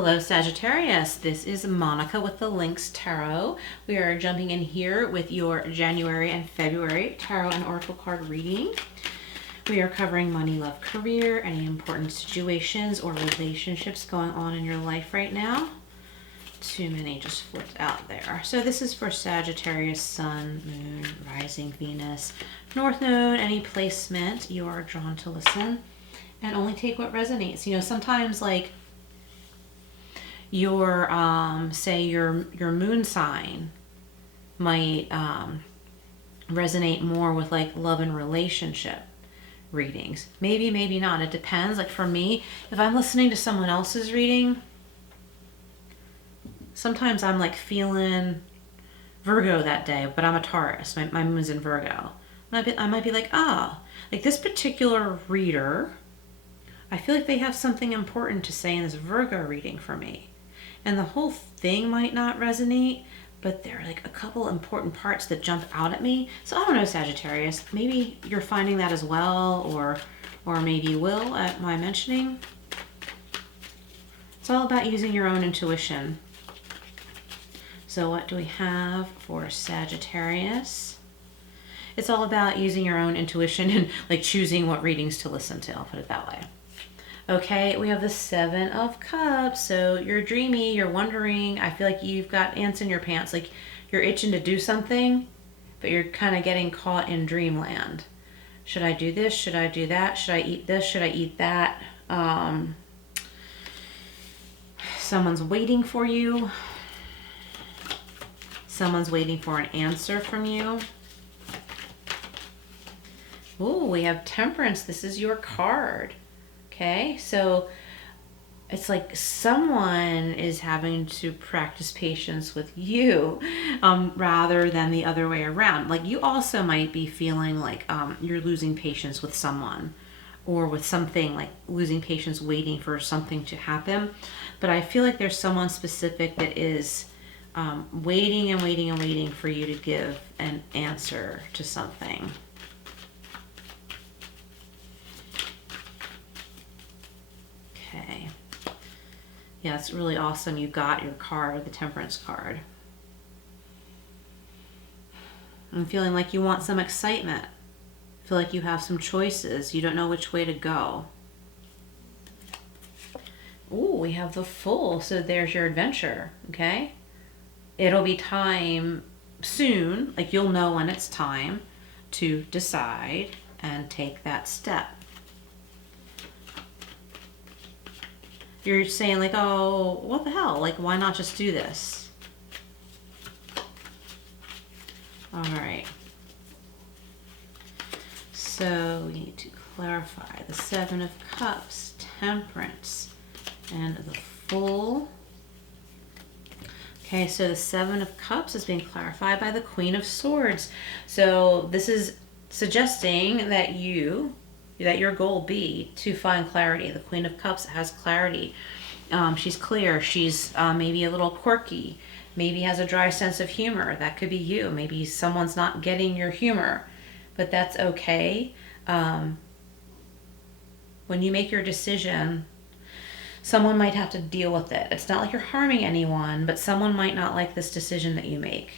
Hello Sagittarius, this is Monica with the Lynx Tarot. We are jumping in here with your January and February Tarot and Oracle card reading. We are covering money, love, career, any important situations or relationships going on in your life right now. Too many just flipped out there. So this is for Sagittarius, Sun, Moon, Rising, Venus, North Node, any placement. You are drawn to listen and only take what resonates. You know, sometimes like your say your moon sign might resonate more with like love and relationship readings. Maybe not. It depends. Like for me, if I'm listening to someone else's reading, sometimes I'm like feeling Virgo that day, but I'm a Taurus. My moon's in Virgo. I might be like, like this particular reader, I feel like they have something important to say in this Virgo reading for me. And the whole thing might not resonate, but there are like a couple important parts that jump out at me. So I don't know, Sagittarius, maybe you're finding that as well, or maybe you will at my mentioning. It's all about using your own intuition. So what do we have for Sagittarius? It's all about using your own intuition and like choosing what readings to listen to. I'll put it that way. Okay, we have the Seven of Cups. So you're dreamy, you're wondering. I feel like you've got ants in your pants. Like you're itching to do something, but you're kind of getting caught in dreamland. Should I do this? Should I do that? Should I eat this? Should I eat that? Someone's waiting for you. Someone's waiting for an answer from you. Ooh, we have Temperance. This is your card. Okay, so it's like someone is having to practice patience with you rather than the other way around. Like you also might be feeling like you're losing patience with someone or with something, like losing patience waiting for something to happen. But I feel like there's someone specific that is waiting and waiting and waiting for you to give an answer to something. Okay. Yeah, it's really awesome. You got your card, the Temperance card. I'm feeling like you want some excitement. I feel like you have some choices. You don't know which way to go. Ooh, we have the Fool. So there's your adventure, okay? It'll be time soon. Like you'll know when it's time to decide and take that step. You're saying like, oh, what the hell? Like, why not just do this? All right. So we need to clarify the Seven of Cups, Temperance, and the Fool. Okay, so the Seven of Cups is being clarified by the Queen of Swords. So this is suggesting that your goal be to find clarity. The Queen of Cups has clarity. She's clear. She's maybe a little quirky. Maybe has a dry sense of humor. That could be you. Maybe someone's not getting your humor, but that's okay. When you make your decision, someone might have to deal with it. It's not like you're harming anyone, but someone might not like this decision that you make.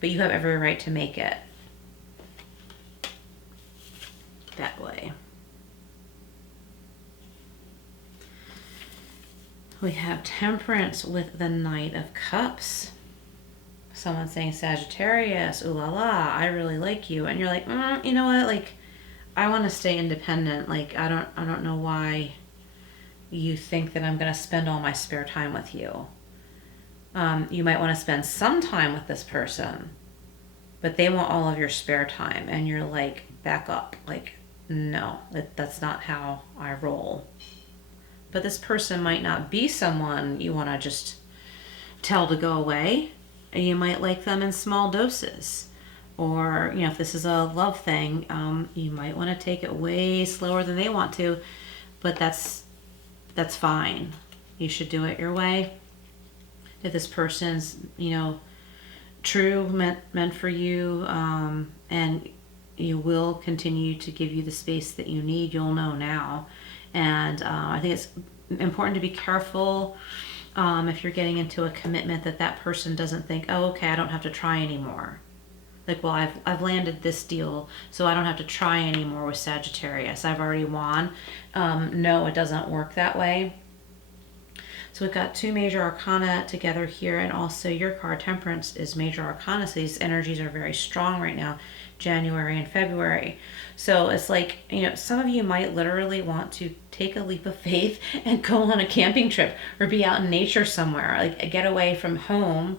But you have every right to make it that way. We have Temperance with the Knight of Cups. Someone saying, Sagittarius, ooh la la, I really like you. And you're like, you know what? Like, I want to stay independent. Like, I don't know why you think that I'm going to spend all my spare time with you. You might want to spend some time with this person, but they want all of your spare time. And you're like, back up. Like, no, that's not how I roll. But this person might not be someone you want to just tell to go away. And you might like them in small doses. Or, you know, if this is a love thing, you might want to take it way slower than they want to. But that's fine. You should do it your way. If this person's, you know, true, meant for you, and you will continue to give you the space that you need, you'll know now. And I think it's important to be careful If you're getting into a commitment that that person doesn't think, oh, okay, I don't have to try anymore. Like, well, I've landed this deal, so I don't have to try anymore with Sagittarius. I've already won. No, it doesn't work that way. So we've got 2 major arcana together here, and also your card, Temperance, is major arcana. So these energies are very strong right now, January and February. So it's like, some of you might literally want to take a leap of faith and go on a camping trip or be out in nature somewhere, like get away from home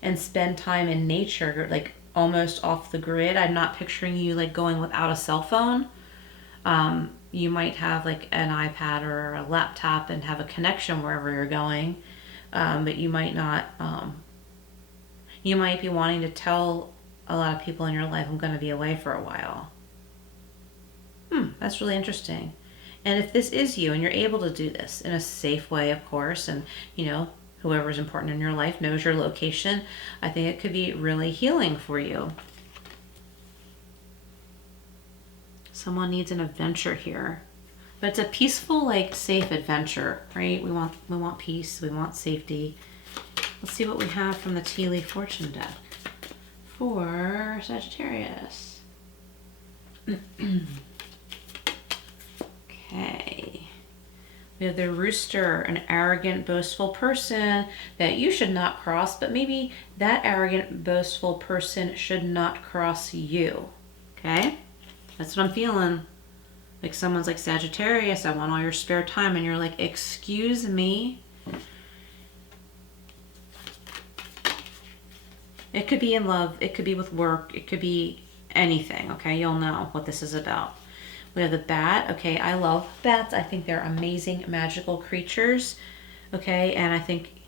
and spend time in nature, like almost off the grid. I'm not picturing you like going without a cell phone. You might have like an iPad or a laptop and have a connection wherever you're going, but you might not. You might be wanting to tell a lot of people in your life, I'm going to be away for a while. That's really interesting. And if this is you and you're able to do this in a safe way, of course, and whoever's important in your life knows your location, I think it could be really healing for you. Someone needs an adventure here. But it's a peaceful, like, safe adventure, right? We want peace, we want safety. Let's see what we have from the Tea Leaf Fortune deck for Sagittarius. Okay. We have the Rooster, an arrogant, boastful person that you should not cross, but maybe that arrogant, boastful person should not cross you. Okay? That's what I'm feeling. Like someone's like, Sagittarius, I want all your spare time. And you're like, excuse me? It could be in love. It could be with work. It could be anything. Okay? You'll know what this is about. We have the bat. Okay, I love bats. I think they're amazing, magical creatures. Okay, and I think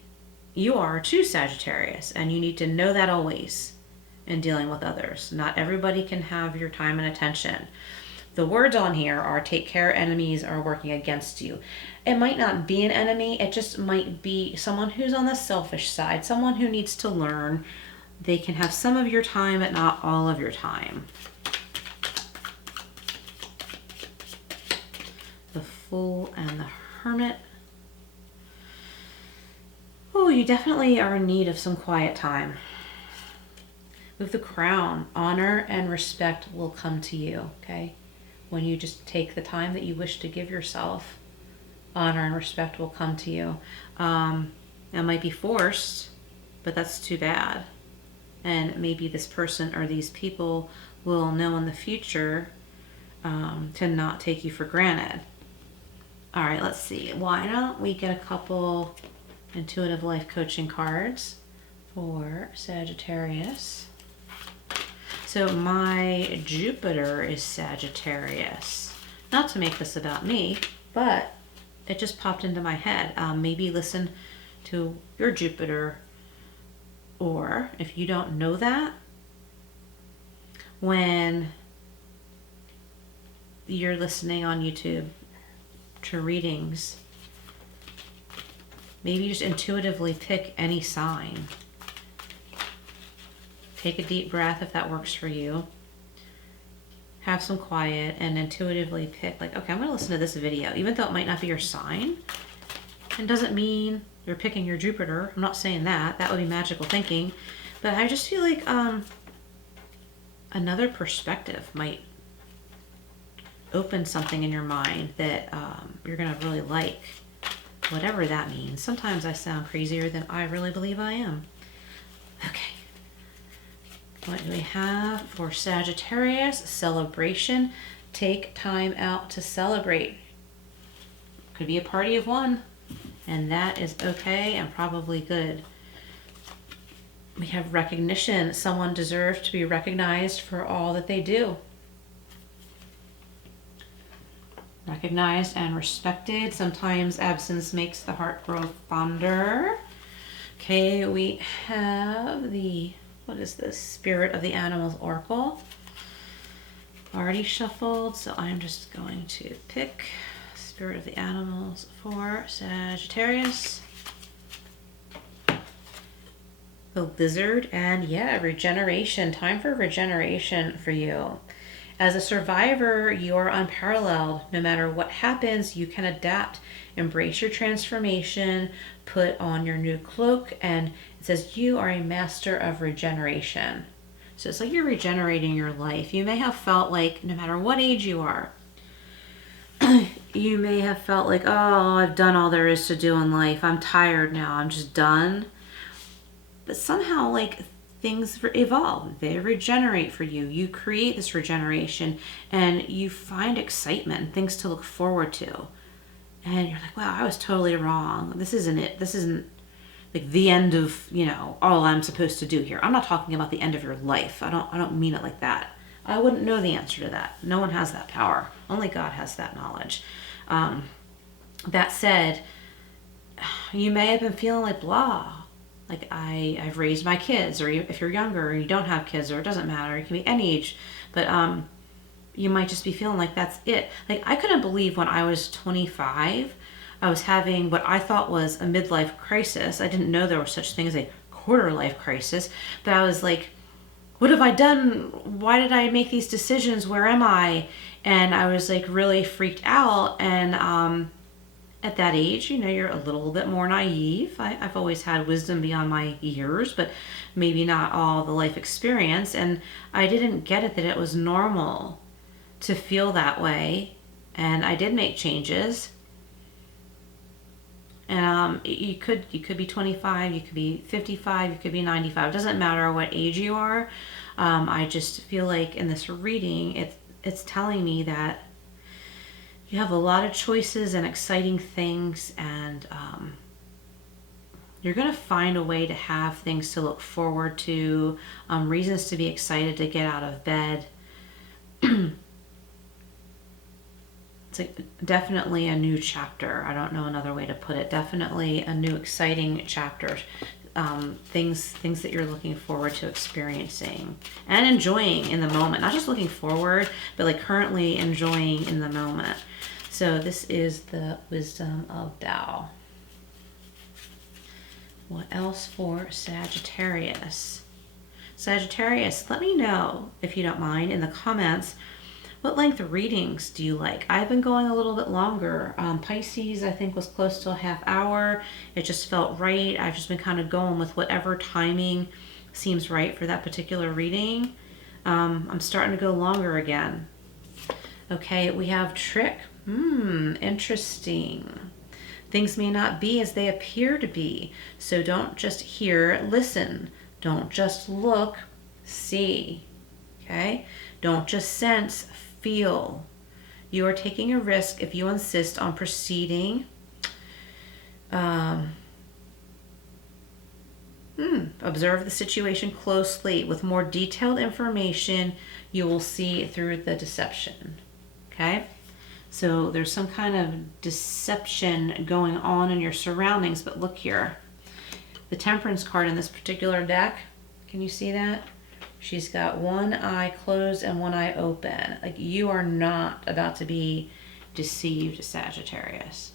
you are too, Sagittarius. And you need to know that always in dealing with others. Not everybody can have your time and attention. The words on here are take care, enemies are working against you. It might not be an enemy. It just might be someone who's on the selfish side, someone who needs to learn. They can have some of your time, but not all of your time. The Fool and the Hermit. Oh, you definitely are in need of some quiet time. With the Crown, honor and respect will come to you, okay? When you just take the time that you wish to give yourself, honor and respect will come to you. It might be forced, but that's too bad. And maybe this person or these people will know in the future to not take you for granted. All right, let's see. Why don't we get a couple intuitive life coaching cards for Sagittarius? So my Jupiter is Sagittarius. Not to make this about me, but it just popped into my head. Maybe listen to your Jupiter, or if you don't know that, when you're listening on YouTube to readings, maybe just intuitively pick any sign. Take a deep breath if that works for you. Have some quiet and intuitively pick, like, okay, I'm going to listen to this video, even though it might not be your sign. It doesn't mean you're picking your Jupiter. I'm not saying that. That would be magical thinking. But I just feel like another perspective might open something in your mind that you're going to really like, whatever that means. Sometimes I sound crazier than I really believe I am. Okay. What do we have for Sagittarius? Celebration. Take time out to celebrate. Could be a party of one, and that is okay and probably good. We have recognition. Someone deserves to be recognized for all that they do. Recognized and respected. Sometimes absence makes the heart grow fonder. Okay, we have the, what is this? Spirit of the Animals Oracle. Already shuffled, so I'm just going to pick Spirit of the Animals for Sagittarius. The Lizard, and yeah, regeneration. Time for regeneration for you. As a survivor, you are unparalleled. No matter what happens, you can adapt. Embrace your transformation, put on your new cloak, and it says you are a master of regeneration. So it's like you're regenerating your life. You may have felt like, no matter what age you are, you may have felt like, oh, I've done all there is to do in life. I'm tired now. I'm just done. But somehow, like, things evolve. They regenerate for you. You create this regeneration and you find excitement and things to look forward to. And you're like, wow, I was totally wrong. This isn't it. This isn't like the end of, all I'm supposed to do here. I'm not talking about the end of your life. I don't mean it like that. I wouldn't know the answer to that. No one has that power. Only God has that knowledge. That said, you may have been feeling like blah. Like I've raised my kids, or if you're younger or you don't have kids, or it doesn't matter. It can be any age. But you might just be feeling like that's it. Like I couldn't believe when I was 25, I was having what I thought was a midlife crisis. I didn't know there was such thing as a quarter life crisis. But I was like, what have I done? Why did I make these decisions? Where am I? And I was like really freaked out. And at that age, you're a little bit more naive. I've always had wisdom beyond my years, but maybe not all the life experience. And I didn't get it that it was normal to feel that way. And I did make changes. And you could be 25, you could be 55, you could be 95. It doesn't matter what age you are. I just feel like in this reading, it's telling me that you have a lot of choices and exciting things, and you're going to find a way to have things to look forward to, reasons to be excited to get out of bed. It's like definitely a new chapter. I don't know another way to put it. Definitely a new exciting chapter. Things that you're looking forward to experiencing and enjoying in the moment. Not just looking forward, but like currently enjoying in the moment. So this is the wisdom of Tao. What else for Sagittarius? Sagittarius, let me know, if you don't mind, in the comments, what length of readings do you like? I've been going a little bit longer. Pisces, I think, was close to a half hour. It just felt right. I've just been kind of going with whatever timing seems right for that particular reading. I'm starting to go longer again. Okay, we have trick. Interesting. Things may not be as they appear to be. So don't just hear, listen. Don't just look, see. Okay? Don't just sense, feel. You are taking a risk if you insist on proceeding. Observe the situation closely. With more detailed information, you will see through the deception. Okay? So there's some kind of deception going on in your surroundings, but look here. The Temperance card in this particular deck, can you see that? She's got one eye closed and one eye open. Like, you are not about to be deceived, Sagittarius.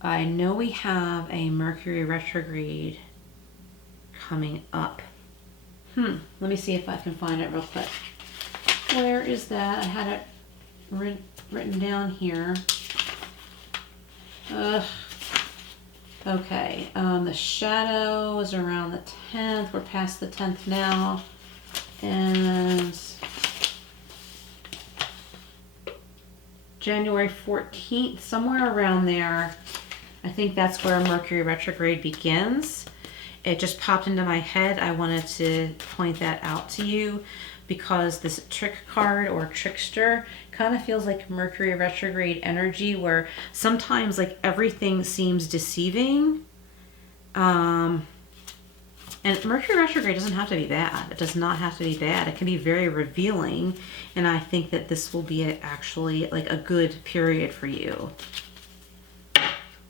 I know we have a Mercury Retrograde coming up. Let me see if I can find it real quick. Where is that? I had it written down here. Okay, the shadow is around the 10th. We're past the 10th now. And January 14th, somewhere around there, I think that's where Mercury Retrograde begins. It just popped into my head. I wanted to point that out to you because this trick card or trickster kind of feels like Mercury Retrograde energy, where sometimes like everything seems deceiving. And Mercury Retrograde doesn't have to be bad. It does not have to be bad. It can be very revealing. And I think that this will be actually like a good period for you.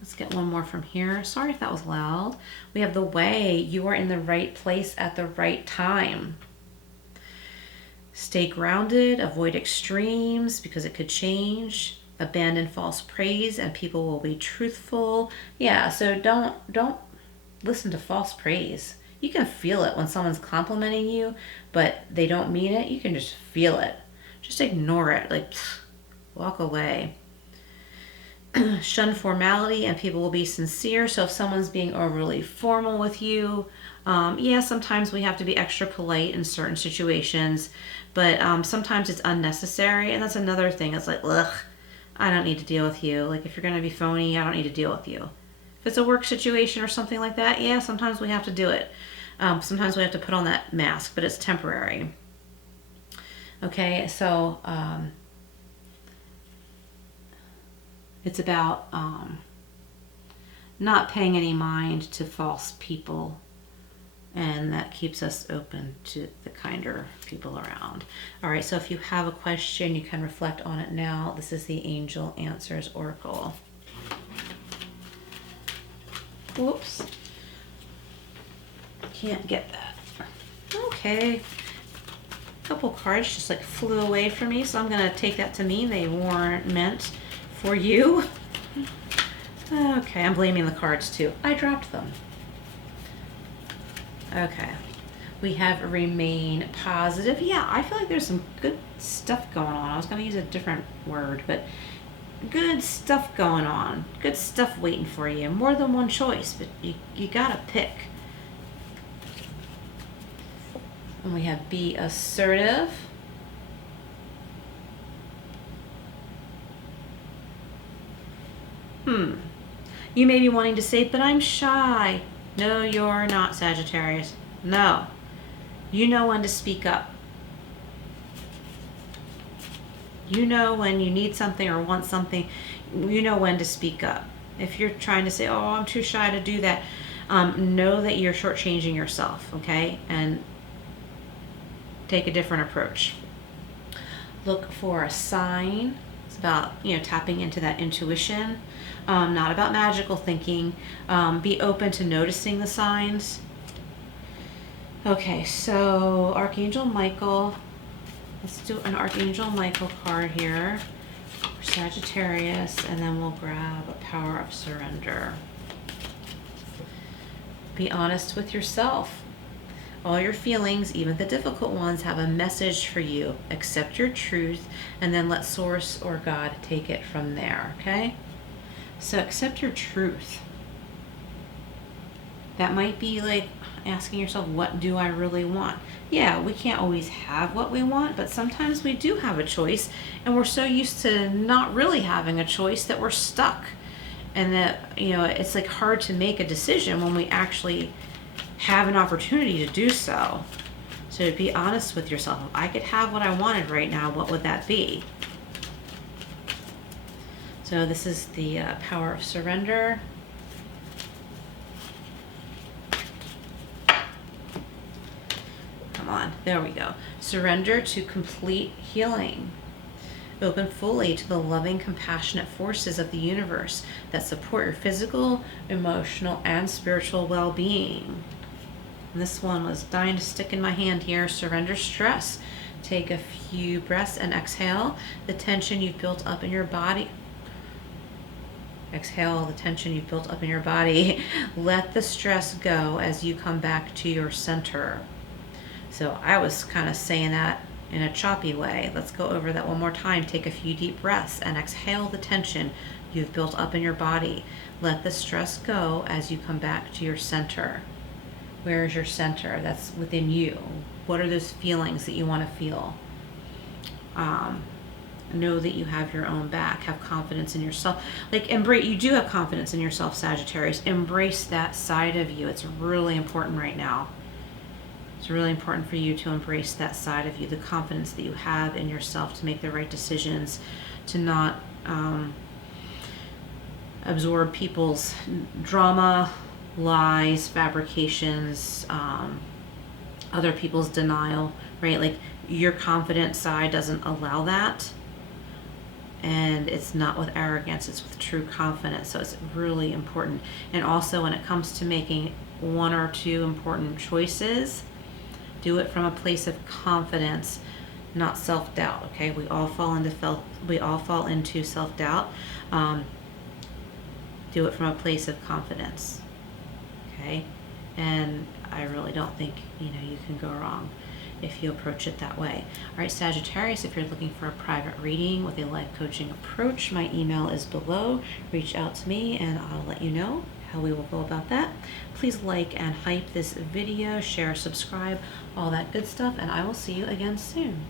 Let's get one more from here. Sorry if that was loud. We have the way. You are in the right place at the right time. Stay grounded, avoid extremes because it could change. Abandon false praise and people will be truthful. Yeah, so don't listen to false praise. You can feel it when someone's complimenting you, but they don't mean it. You can just feel it. Just ignore it. Like, walk away. Shun formality and people will be sincere. So if someone's being overly formal with you, yeah, sometimes we have to be extra polite in certain situations, but sometimes it's unnecessary. And that's another thing. It's like, ugh, I don't need to deal with you. Like, if you're going to be phony, I don't need to deal with you. If it's a work situation or something like that, yeah, sometimes we have to do it. Sometimes we have to put on that mask, but it's temporary. Okay, so it's about not paying any mind to false people, and that keeps us open to the kinder people around. All right, so if you have a question, you can reflect on it now. This is the Angel Answers Oracle. Whoops. Can't get that. Okay. A couple cards just like flew away from me, so I'm going to take that to mean they weren't meant for you. Okay, I'm blaming the cards too. I dropped them. Okay. We have remain positive. Yeah, I feel like there's some good stuff going on. I was going to use a different word, but good stuff going on. Good stuff waiting for you. More than one choice, but you got to pick. And we have be assertive. You may be wanting to say, but I'm shy. No, you're not, Sagittarius. No. You know when to speak up. You know when you need something or want something. You know when to speak up. If you're trying to say, oh, I'm too shy to do that, know that you're shortchanging yourself, okay? And take a different approach. Look for a sign. It's about, tapping into that intuition. Not about magical thinking. Be open to noticing the signs. Okay, so Archangel Michael. Let's do an Archangel Michael card here for Sagittarius, and then we'll grab a Power of Surrender. Be honest with yourself. All your feelings, even the difficult ones, have a message for you. Accept your truth, and then let Source or God take it from there, okay? So accept your truth. That might be like asking yourself, what do I really want? Yeah, we can't always have what we want, but sometimes we do have a choice, and we're so used to not really having a choice that we're stuck. And that, it's like hard to make a decision when we actually have an opportunity to do so. So be honest with yourself. If I could have what I wanted right now, what would that be? So this is the Power of Surrender. Come on, there we go. Surrender to complete healing. Open fully to the loving, compassionate forces of the universe that support your physical, emotional, and spiritual well-being. And this one was dying to stick in my hand here. Surrender stress. Take a few breaths and exhale the tension you've built up in your body. Exhale the tension you've built up in your body. Let the stress go as you come back to your center. So I was kind of saying that in a choppy way. Let's go over that one more time. Take a few deep breaths and exhale the tension you've built up in your body. Let the stress go as you come back to your center. Where is your center? That's within you. What are those feelings that you want to feel? Know that you have your own back. Have confidence in yourself. Like, embrace, you do have confidence in yourself, Sagittarius. Embrace that side of you. It's really important right now. It's really important for you to embrace that side of you, the confidence that you have in yourself to make the right decisions, to not absorb people's drama, lies, fabrications, other people's denial, right? Like, your confident side doesn't allow that. And it's not with arrogance, it's with true confidence. So it's really important. And also when it comes to making one or two important choices, do it from a place of confidence, not self-doubt. Okay, we all fall into self-doubt. Do it from a place of confidence. Okay, And I really don't think, you can go wrong if you approach it that way. All right, Sagittarius, if you're looking for a private reading with a life coaching approach, my email is below. Reach out to me and I'll let you know how we will go about that. Please like and hype this video, share, subscribe, all that good stuff, and I will see you again soon.